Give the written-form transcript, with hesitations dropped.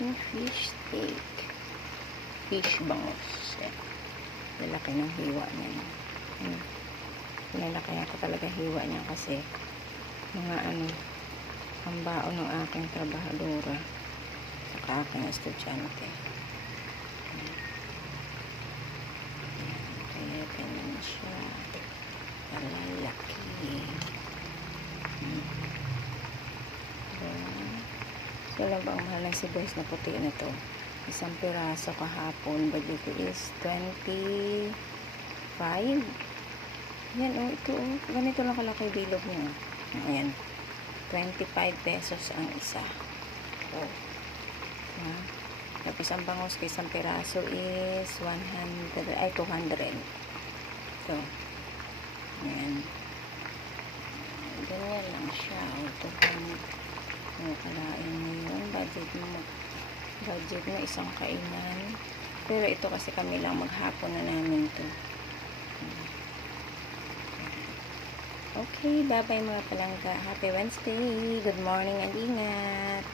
aking fish steak. Fish bangus. Lalaki ng hiwa niya. Pinalakihan ko talaga hiwa niya kasi mga ang baon ng aking trabahadora saka aking estudyante. Kaya ganyan siya. Lalaki. So lang ba ang mahal ng sibuyas na puti na to? Isang piraso kahapon. Budget ko is 25. Yan ito ganito lang kalaki bilog niya. Ayan. 25 pesos ang isa. Tapos ang bangus ko isang piraso is 200. So, ayan. Ganyan lang siya. Ito kung kalain mo yun. Budget mo isang kainan. Pero ito kasi kami lang maghapon na namin to. Okay, bye-bye mga palangga. Happy Wednesday. Good morning and ingat.